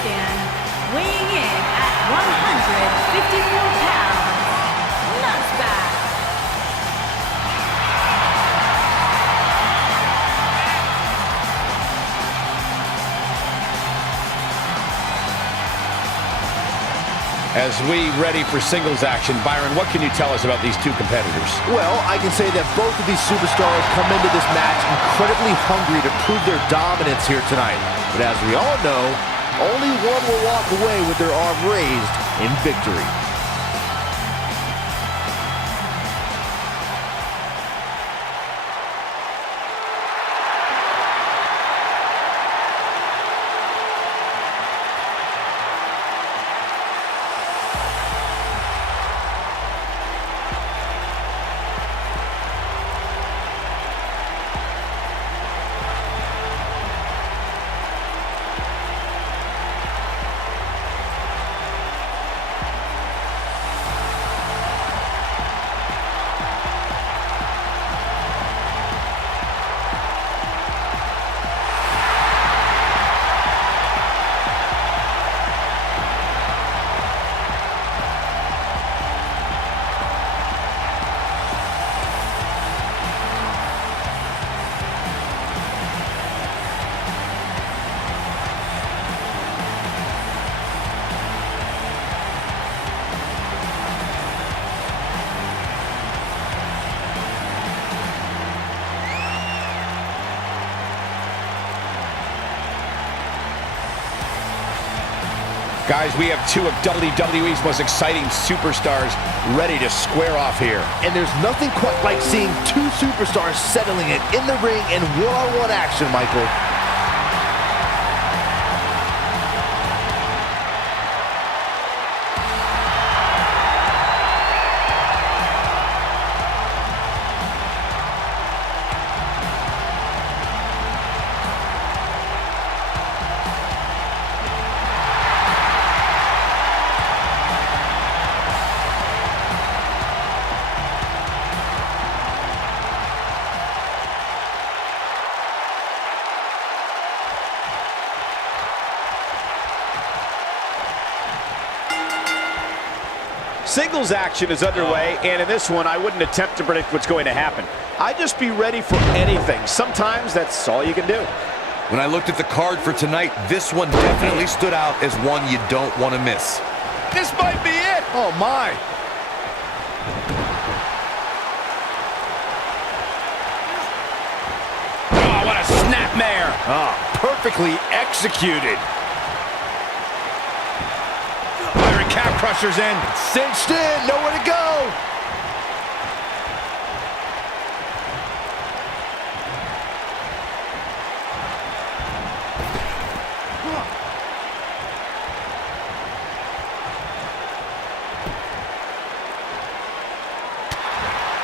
stand, weighing in at 154 pounds, Nuzback. As we ready for singles action, Byron, what can you tell us about these two competitors? Well, I can say that both of these superstars come into this match incredibly hungry to prove their dominance here tonight. But as we all know, only one will walk away with their arm raised in victory. Guys, we have two of WWE's most exciting superstars ready to square off here. And there's nothing quite like seeing two superstars settling it in the ring in one-on-one action, Michael. Singles action is underway, and in this one, I wouldn't attempt to predict what's going to happen. I'd just be ready for anything. Sometimes that's all you can do. When I looked at the card for tonight, this one definitely stood out as one you don't want to miss. This might be it. Oh, my. Oh, what a snapmare. Oh, perfectly executed. Calf crushers in. Cinched in, nowhere to go.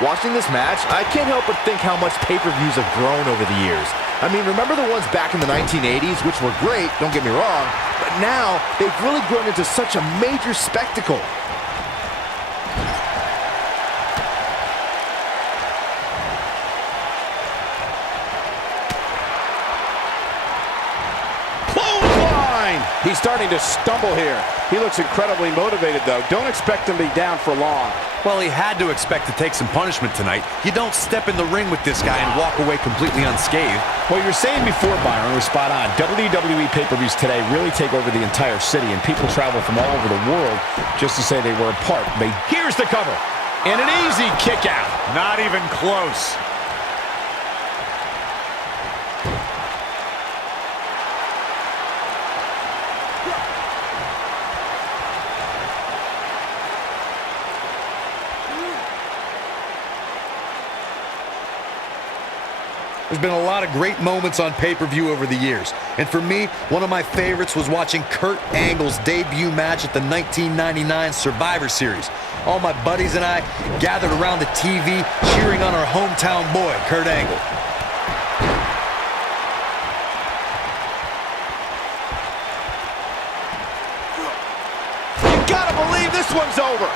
Watching this match, I can't help but think how much pay-per-views have grown over the years. I mean, remember the ones back in the 1980s, which were great, don't get me wrong, but now they've really grown into such a major spectacle. He's starting to stumble here. He looks incredibly motivated, though. Don't expect him to be down for long. Well, he had to expect to take some punishment tonight. You don't step in the ring with this guy and walk away completely unscathed. What you were saying before, Byron, was spot on. WWE pay-per-views today really take over the entire city, and people travel from all over the world just to say they were a part. Here's the cover. And an easy kick out. Not even close. There's been a lot of great moments on pay-per-view over the years. And for me, one of my favorites was watching Kurt Angle's debut match at the 1999 Survivor Series. All my buddies and I gathered around the TV cheering on our hometown boy, Kurt Angle. You gotta believe this one's over.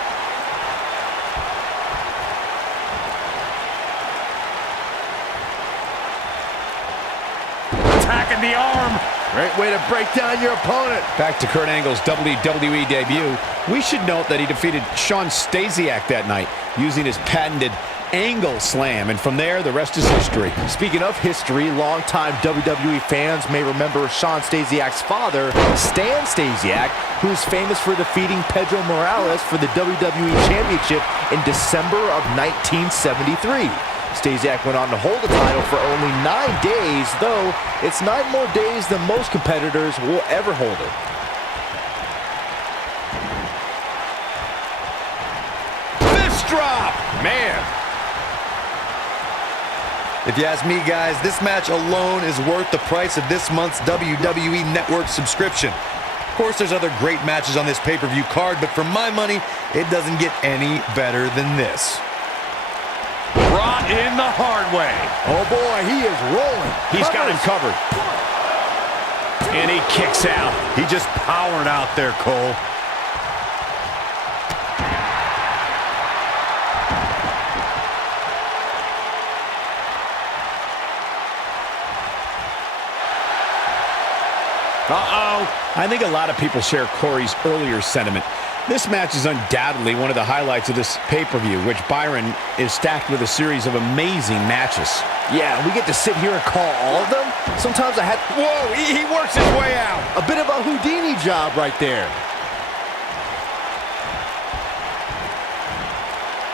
Attacking the arm. Great way to break down your opponent. Back to Kurt Angle's WWE debut, we should note that he defeated Shawn Stasiak that night using his patented Angle Slam, and from there, the rest is history. Speaking of history, longtime WWE fans may remember Shawn Stasiak's father, Stan Stasiak, who's famous for defeating Pedro Morales for the WWE Championship in December of 1973. Stasiak went on to hold the title for only 9 days, though it's 9 more days than most competitors will ever hold it. Fist drop! Man! If you ask me, guys, this match alone is worth the price of this month's WWE Network subscription. Of course, there's other great matches on this pay-per-view card, but for my money, it doesn't get any better than this. Brought in the hard way. Oh boy, he is rolling. He's got him covered. And he kicks out. He just powered out there, Cole. Uh-oh. I think a lot of people share Corey's earlier sentiment. This match is undoubtedly one of the highlights of this pay-per-view, which Byron is stacked with a series of amazing matches. Yeah, we get to sit here and call all of them. Sometimes I had... Whoa, he works his way out. A bit of a Houdini job right there.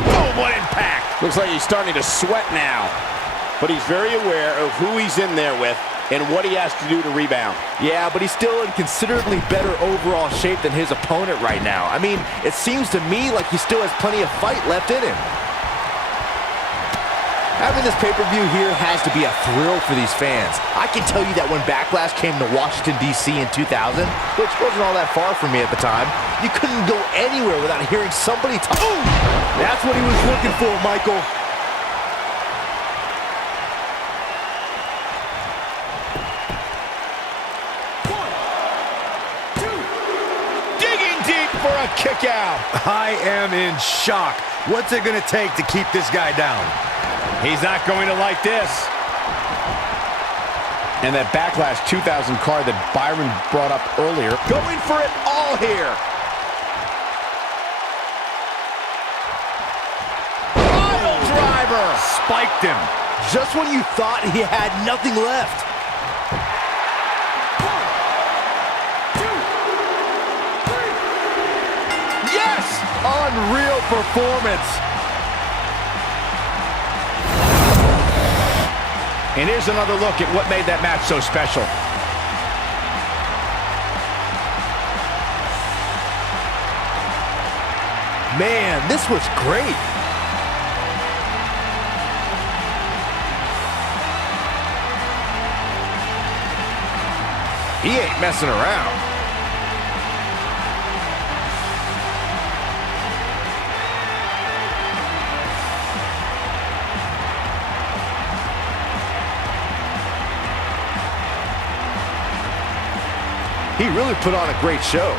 Oh, what impact. Looks like he's starting to sweat now. But he's very aware of who he's in there with and what he has to do to rebound. Yeah, but he's still in considerably better overall shape than his opponent right now. I mean, it seems to me like he still has plenty of fight left in him. Having this pay-per-view here has to be a thrill for these fans. I can tell you that when Backlash came to Washington, D.C. in 2000, which wasn't all that far from me at the time, you couldn't go anywhere without hearing somebody talk. Ooh! That's what he was looking for, Michael. For a kick out. I am in shock. What's it going to take to keep this guy down? He's not going to like this. And that Backlash 2000 card that Byron brought up earlier, going for it all here. Pile driver. Spiked him. Just when you thought he had nothing left. Unreal performance. And here's another look at what made that match so special. Man, this was great. He ain't messing around. He really put on a great show.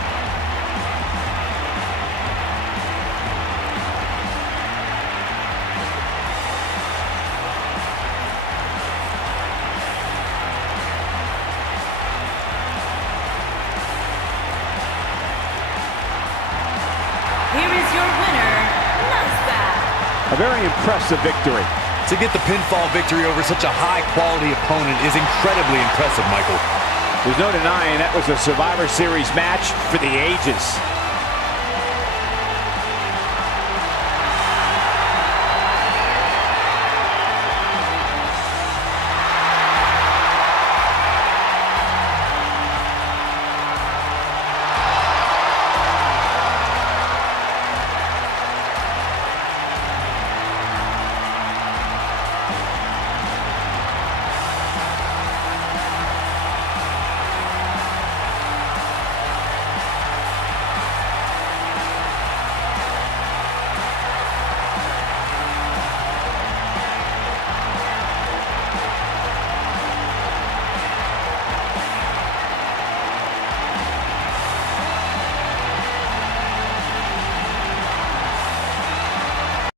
Here is your winner, Nasdaq. A very impressive victory. To get the pinfall victory over such a high-quality opponent is incredibly impressive, Michael. There's no denying that was a Survivor Series match for the ages.